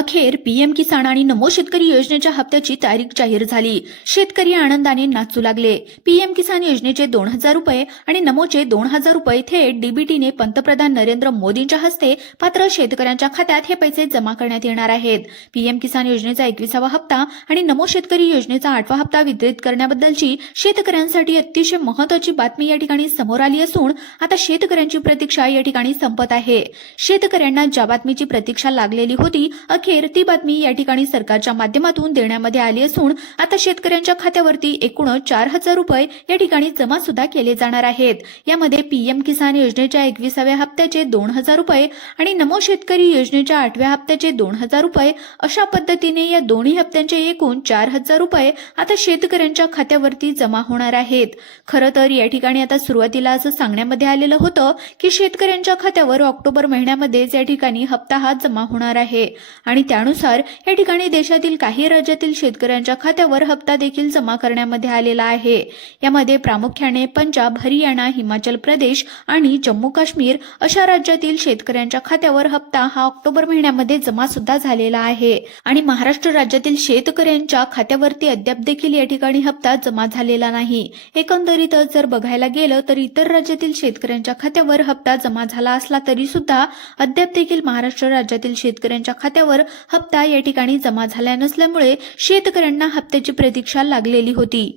अखेर पीएम किसान आणि नमो शेतकरी योजनेच्या हप्त्याची तारीख जाहीर झाली। शेतकरी आनंदाने नाचू लागले। पीएम किसान योजनेचे 2000 रुपये आणि नमोचे 2000 रुपये थेट डीबीटीने पंतप्रधान नरेंद्र मोदींच्या हस्ते पात्र शेतकऱ्यांच्या खात्यात हे पैसे जमा करण्यात येणार आहेत। पीएम किसान योजनेचा 21वा हप्ता आणि नमो शेतकरी योजनेचा 8वा हप्ता वितरित करण्याबद्दलची शेतकऱ्यांसाठी अतिशय महत्त्वाची बातमी या ठिकाणी समोर आली असून आता शेतकऱ्यांची प्रतीक्षा या ठिकाणी संपत आहे। शेतकऱ्यांना ज्या बातमीची प्रतीक्षा लागलेली होती अखेर ती बातमी या ठिकाणी सरकारच्या माध्यमातून देण्यामध्ये आली असून आता शेतकऱ्यांच्या खात्यावरती एकूण 4000 रुपये या ठिकाणी जमा सुद्धा केले जाणार आहेत। यामध्ये पीएम किसान योजनेच्या 21व्या हप्त्याचे 2000 रुपये आणि नमो शेतकरी योजनेच्या 8व्या हप्त्याचे 2000 रुपये अशा पद्धतीने या दोन्ही हप्त्यांचे एकूण 4000 रुपये आता शेतकऱ्यांच्या खात्यावरती जमा होणार आहेत। खरं तर या ठिकाणी आता सुरुवातीला असं सांगण्यामध्ये आलेलं होतं की शेतकऱ्यांच्या खात्यावर ऑक्टोबर महिन्यामध्येच या ठिकाणी हप्ता हा जमा होणार आहे आणि त्यानुसार या ठिकाणी देशातील काही राज्यातील शेतकऱ्यांच्या खात्यावर हप्ता देखील जमा करण्यामध्ये आलेला आहे। यामध्ये प्रामुख्याने पंजाब, हरियाणा, हिमाचल प्रदेश आणि जम्मू काश्मीर अशा राज्यातील शेतकऱ्यांच्या खात्यावर हप्ता हा ऑक्टोबर महिन्यामध्ये जमा सुद्धा झालेला आहे आणि महाराष्ट्र राज्यातील शेतकऱ्यांच्या खात्यावरती अद्याप देखील या ठिकाणी हप्ता जमा झालेला नाही। एकंदरीतच जर बघायला गेलं तर इतर राज्यातील शेतकऱ्यांच्या खात्यावर हप्ता जमा झाला असला तरी सुद्धा अद्याप देखील महाराष्ट्र राज्यातील शेतकऱ्यांच्या खात्यावर हप्ता या ठिकाणी जमा झाला नसल्यामुळे शेतकऱ्यांना हप्त्याची प्रतीक्षा लागलेली होती।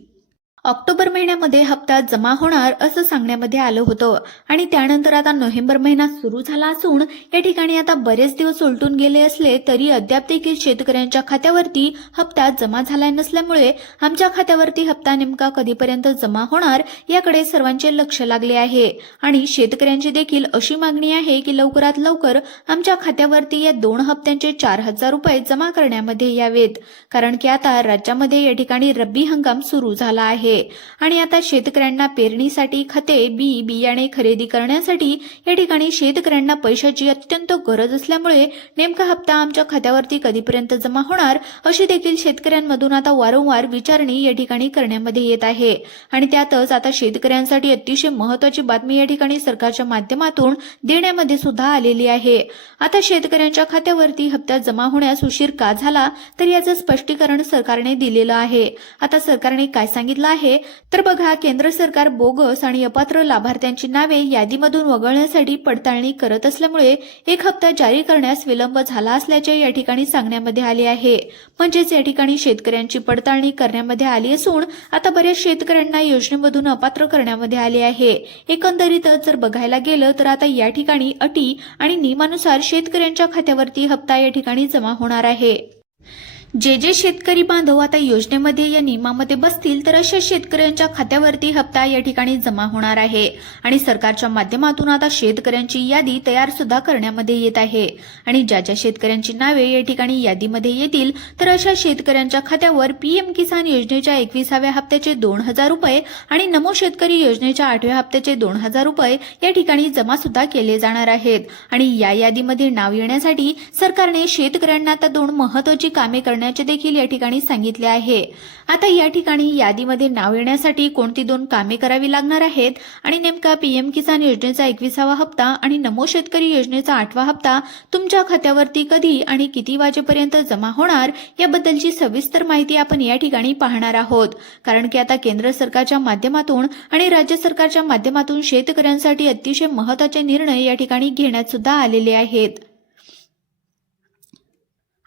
ऑक्टोबर महिन्यामध्ये हप्ता जमा होणार असं सांगण्यामध्ये आलं होतं आणि त्यानंतर आता नोव्हेंबर महिना सुरू झाला असून या ठिकाणी आता बरेच दिवस उलटून गेले असले तरी अद्याप देखील शेतकऱ्यांच्या खात्यावरती हप्ता जमा झाला नसल्यामुळे आमच्या खात्यावरती हप्ता नेमका कधीपर्यंत जमा होणार याकडे सर्वांचे लक्ष लागले आहे आणि शेतकऱ्यांची देखील अशी मागणी आहे की लवकरात लवकर आमच्या खात्यावरती या 2 हप्त्यांचे 4000 रुपये जमा करण्यामध्ये यावेत, कारण की आता राज्यामध्ये या ठिकाणी रब्बी हंगाम सुरू झाला आहे आणि आता शेतकऱ्यांना पेरणीसाठी खते, बियाणे खरेदी करण्यासाठी या ठिकाणी शेतकऱ्यांना पैशाची अत्यंत गरज असल्यामुळे नेमका हप्ता आमच्या खात्यावरती कधीपर्यंत जमा होणार अशी देखील शेतकऱ्यांमधून आता वारंवार विचारणी या ठिकाणी करण्यामध्ये येत आहे आणि त्यातच आता शेतकऱ्यांसाठी अतिशय महत्त्वाची बातमी या ठिकाणी सरकारच्या माध्यमातून देण्यामध्ये सुद्धा आलेली आहे। आता शेतकऱ्यांच्या खात्यावरती हप्ता जमा होण्यास उशीर का झाला तर याचं स्पष्टीकरण सरकारने दिलेलं आहे। आता सरकारने काय सांगितलं आहे तर बघा, केंद्र सरकार बोगस आणि अपात्र लाभार्थ्यांची नावे यादीमधून वगळण्यासाठी पडताळणी करत असल्यामुळे एक हप्ता जारी करण्यास विलंब झाला असल्याचे या ठिकाणी सांगण्यामध्ये आले आहे। म्हणजेच या ठिकाणी शेतकऱ्यांची पडताळणी करण्यामध्ये आली असून आता बऱ्याच शेतकऱ्यांना योजनेमधून अपात्र करण्यामध्ये आले आहे। एकंदरीतच जर बघायला गेलं तर आता या ठिकाणी अटी आणि नियमानुसार शेतकऱ्यांच्या खात्यावरती हप्ता या ठिकाणी जमा होणार आहे। जे शेतकरी बांधव आता योजनेमध्ये या नियमामध्ये बसतील तर अशा शेतकऱ्यांच्या खात्यावरती हप्ता या ठिकाणी जमा होणार आहे आणि सरकारच्या माध्यमातून आता शेतकऱ्यांची यादी तयार सुद्धा करण्यामध्ये येत आहे आणि ज्या शेतकऱ्यांची नावे या ठिकाणी यादीमध्ये येतील तर अशा शेतकऱ्यांच्या खात्यावर पीएम किसान योजनेच्या 21व्या हप्त्याचे 2000 रुपये आणि नमो शेतकरी योजनेच्या 8व्या हप्त्याचे 2000 रुपये या ठिकाणी जमा सुद्धा केले जाणार आहेत आणि या यादीमध्ये नाव येण्यासाठी सरकारने शेतकऱ्यांना आता 2 महत्त्वाची कामे देखील या ठिकाणी सांगितले आहे। आता या ठिकाणी यादीमध्ये नाव येण्यासाठी कोणती 2 कामे करावी लागणार आहेत आणि नेमका पीएम किसान योजनेचा 21वा हप्ता आणि नमो शेतकरी योजनेचा 8वा हप्ता तुमच्या खात्यावरती कधी आणि किती वाजेपर्यंत जमा होणार याबद्दलची सविस्तर माहिती आपण या ठिकाणी पाहणार आहोत, कारण की आता केंद्र सरकारच्या माध्यमातून आणि राज्य सरकारच्या माध्यमातून शेतकऱ्यांसाठी अतिशय महत्त्वाचे निर्णय या ठिकाणी घेण्यात सुद्धा आलेले आहेत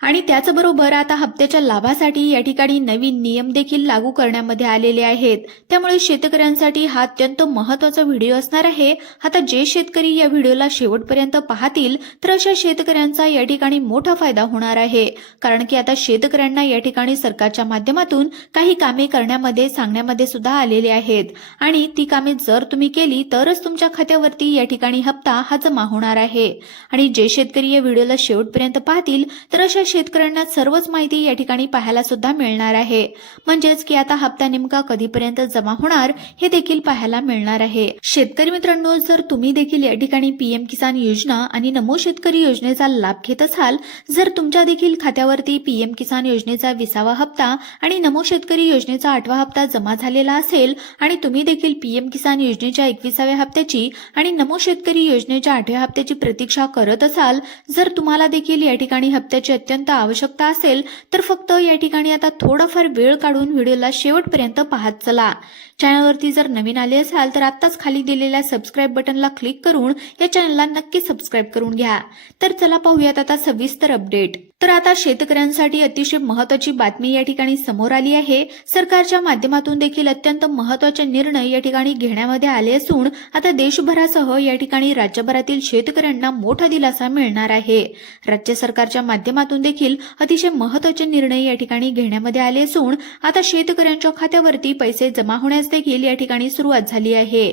आणि त्याचबरोबर आता हप्त्याच्या लाभासाठी या ठिकाणी नवीन नियम देखील लागू करण्यामध्ये आलेले आहेत। त्यामुळे शेतकऱ्यांसाठी हा अत्यंत महत्त्वाचा व्हिडिओ असणार आहे। आता जे शेतकरी या व्हिडिओला शेवटपर्यंत पाहतील तर अशा शेतकऱ्यांचा या ठिकाणी मोठा फायदा होणार आहे, कारण की आता शेतकऱ्यांना या ठिकाणी सरकारच्या माध्यमातून काही कामे करण्यामध्ये सांगण्यामध्ये सुद्धा आलेले आहेत आणि ती कामे जर तुम्ही केली तरच तुमच्या खात्यावरती या ठिकाणी हप्ता हा जमा होणार आहे आणि जे शेतकरी या व्हिडिओला शेवटपर्यंत पाहतील तर अशा शेतकऱ्यांना सर्वच माहिती या ठिकाणी पाहायला सुद्धा मिळणार आहे। म्हणजेच की आता हप्ता नेमका कधीपर्यंत जमा होणार हे देखील पाहायला मिळणार आहे। शेतकरी मित्रांनो, जर तुम्ही देखील या ठिकाणी पीएम किसान योजना आणि नमो शेतकरी योजनेचा लाभ घेत असाल, जर तुमच्या देखील खात्यावरती पीएम किसान योजनेचा 20वा हप्ता आणि नमो शेतकरी योजनेचा 8वा हप्ता जमा झालेला असेल आणि तुम्ही देखील पीएम किसान योजनेच्या 21व्या हप्त्याची आणि नमो शेतकरी योजनेच्या 8व्या हप्त्याची प्रतीक्षा करत असाल, जर तुम्हाला देखील या ठिकाणी हप्त्याची अत्यंत अत्यंत आवश्यकता असेल तर फक्त या ठिकाणी आता थोडाफार वेळ काढून व्हिडिओला शेवटपर्यंत पाहत चला. चॅनलवरती जर नवीन आले असाल तर आत्ताच खाली दिलेल्या सबस्क्राईब बटनला क्लिक करून या चॅनलला नक्की सबस्क्राईब करून घ्या. तर चला पाहूयात आता सविस्तर अपडेट. तर आता शेतकऱ्यांसाठी अतिशय महत्त्वाची बातमी या ठिकाणी समोर आली आहे. सरकारच्या माध्यमातून देखील अत्यंत महत्त्वाचे निर्णय या ठिकाणी घेण्यामध्ये आले असून आता देशभरासह या ठिकाणी राज्यभरातील शेतकऱ्यांना मोठा दिलासा मिळणार आहे. राज्य सरकारच्या माध्यमातून देखील अतिशय महत्त्वाचे निर्णय या ठिकाणी घेण्यामध्ये आले असून आता शेतकऱ्यांच्या खात्यावरती पैसे जमा होण्यास देखील या ठिकाणी सुरुवात झाली आहे.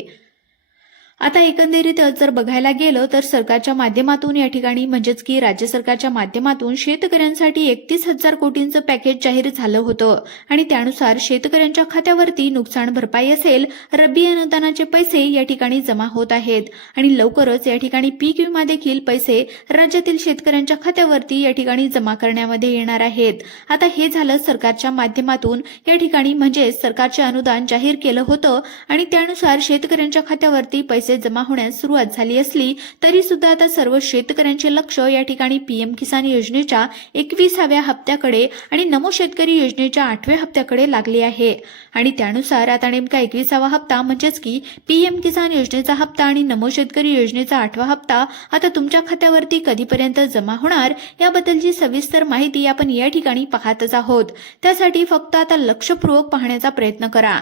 आता एकंदरीत जर बघायला गेलं तर सरकारच्या माध्यमातून या ठिकाणी म्हणजेच की राज्य सरकारच्या माध्यमातून शेतकऱ्यांसाठी 31,000 कोटींचं पॅकेज जाहीर झालं होतं आणि त्यानुसार शेतकऱ्यांच्या खात्यावरती नुकसान भरपाई असेल, रब्बी अनुदानाचे पैसे या ठिकाणी जमा होत आहेत आणि लवकरच या ठिकाणी पीक विमा देखील पैसे राज्यातील शेतकऱ्यांच्या खात्यावरती या ठिकाणी जमा करण्यामध्ये येणार आहेत. आता हे झालं सरकारच्या माध्यमातून या ठिकाणी म्हणजे सरकारचे अनुदान जाहीर केलं होतं आणि त्यानुसार शेतकऱ्यांच्या खात्यावरती पैसे जमा होण्यास सुरुवात झाली असली तरी सुद्धा आता सर्व शेतकऱ्यांचे लक्ष या ठिकाणी पीएम किसान योजनेच्या 21व्या हप्त्याकडे आणि नमो शेतकरी योजनेच्या 8व्या हप्त्याकडे लागले आहे आणि त्यानुसार आता नेमका 21वा हप्ता म्हणजेच की पीएम किसान योजनेचा हप्ता आणि नमो शेतकरी योजनेचा 8वा हप्ता आता तुमच्या खात्यावरती कधीपर्यंत जमा होणार याबद्दलची सविस्तर माहिती आपण या ठिकाणी पाहतच आहोत. त्यासाठी फक्त आता लक्षपूर्वक पाहण्याचा प्रयत्न करा.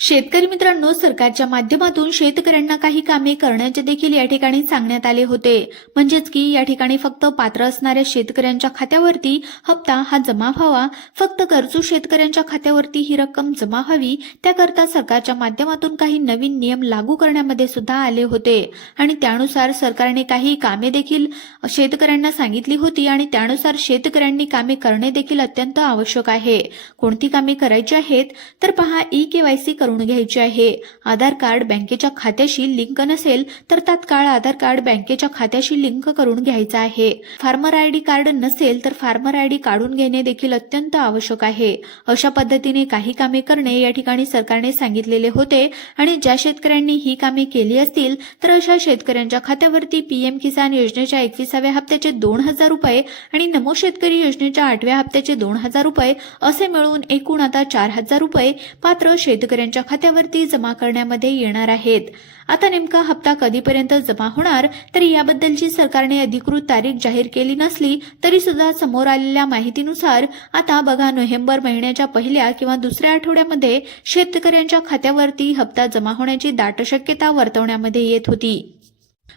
शेतकरी मित्रांनो, सरकारच्या माध्यमातून शेतकऱ्यांना काही कामे करण्याचे देखील या ठिकाणी सांगण्यात आले होते. म्हणजेच की या ठिकाणी फक्त पात्र असणाऱ्या शेतकऱ्यांच्या खात्यावरती हप्ता हा जमा व्हावा, फक्त गरजू शेतकऱ्यांच्या खात्यावरती ही रक्कम जमा व्हावी त्याकरता सरकारच्या माध्यमातून काही नवीन नियम लागू करण्यामध्ये सुद्धा आले होते आणि त्यानुसार सरकारने काही कामे देखील शेतकऱ्यांना सांगितली होती आणि त्यानुसार शेतकऱ्यांनी कामे करणे देखील अत्यंत आवश्यक आहे. कोणती कामे करायची आहेत तर पहा, ई-केवायसी करून घ्यायची आहे. आधार कार्ड बँकेच्या खात्याशी लिंक नसेल तर तात्काळ आधार कार्ड बँकेच्या खात्याशी लिंक करून घ्यायचा आहे. फार्मर आयडी कार्ड नसेल तर फार्मर आयडी काढून घेणे देखील अत्यंत आवश्यक आहे. अशा पद्धतीने काही कामे करणे या ठिकाणी सरकारने सांगितलेले होते आणि ज्या शेतकऱ्यांनी ही कामे केली असतील तर अशा शेतकऱ्यांच्या खात्यावरती पीएम किसान योजनेच्या 21व्या हप्त्याचे 2,000 रुपये आणि नमो शेतकरी योजनेच्या 8व्या हप्त्याचे 2,000 रुपये असे मिळून एकूण आता 4,000 रुपये पात्र शेतकऱ्यांच्या खात्यावरती जमा करण्यामध्ये येणार आहेत. आता नेमका हप्ता कधीपर्यंत जमा होणार तर याबद्दलची सरकारने अधिकृत तारीख जाहीर केली नसली तरी सुद्धा समोर आलेल्या माहितीनुसार आता बघा, नोव्हेंबर महिन्याच्या पहिल्या किंवा दुसऱ्या आठवड्यामध्ये शेतकऱ्यांच्या खात्यावरती हप्ता जमा होण्याची दाट शक्यता वर्तवण्यामध्ये येत होती.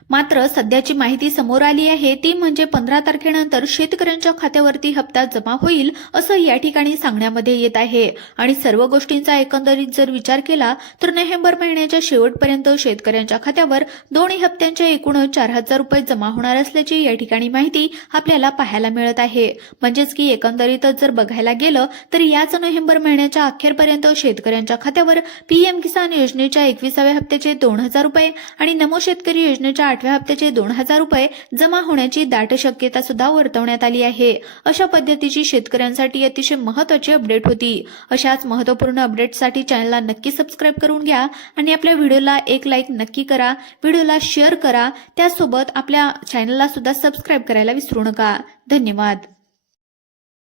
मात्र सध्याची माहिती समोर आली आहे ती म्हणजे 15 तारखेनंतर शेतकऱ्यांच्या खात्यावरती हप्ता जमा होईल असं या ठिकाणी सांगण्यामध्ये येत आहे आणि सर्व गोष्टींचा एकंदरीत जर विचार केला तर नोव्हेंबर महिन्याच्या शेवटपर्यंत शेतकऱ्यांच्या खात्यावर दोन्ही हप्त्यांच्या एकूण 4,000 रुपये जमा होणार असल्याची या ठिकाणी माहिती आपल्याला पाहायला मिळत आहे. म्हणजेच की एकंदरीत जर बघायला गेलं तर याच नोव्हेंबर महिन्याच्या अखेरपर्यंत शेतकऱ्यांच्या खात्यावर पीएम किसान योजनेच्या 21व्या हप्त्याचे 2,000 रुपये आणि नमो शेतकरी योजनेच्या 8व्या हप्त्याचे 2,000 रुपये जमा होण्याची दाट शक्यता सुद्धा वर्तवण्यात आली आहे. अशा पद्धतीची शेतकऱ्यांसाठी अतिशय महत्त्वाची अपडेट होती. अशाच महत्त्वपूर्ण अपडेटसाठी चॅनलला नक्की सबस्क्राईब करून घ्या आणि आपल्या व्हिडिओला एक लाईक नक्की करा, व्हिडिओला शेअर करा, त्यासोबत आपल्या चॅनलला सुद्धा सबस्क्राईब करायला विसरू नका. धन्यवाद.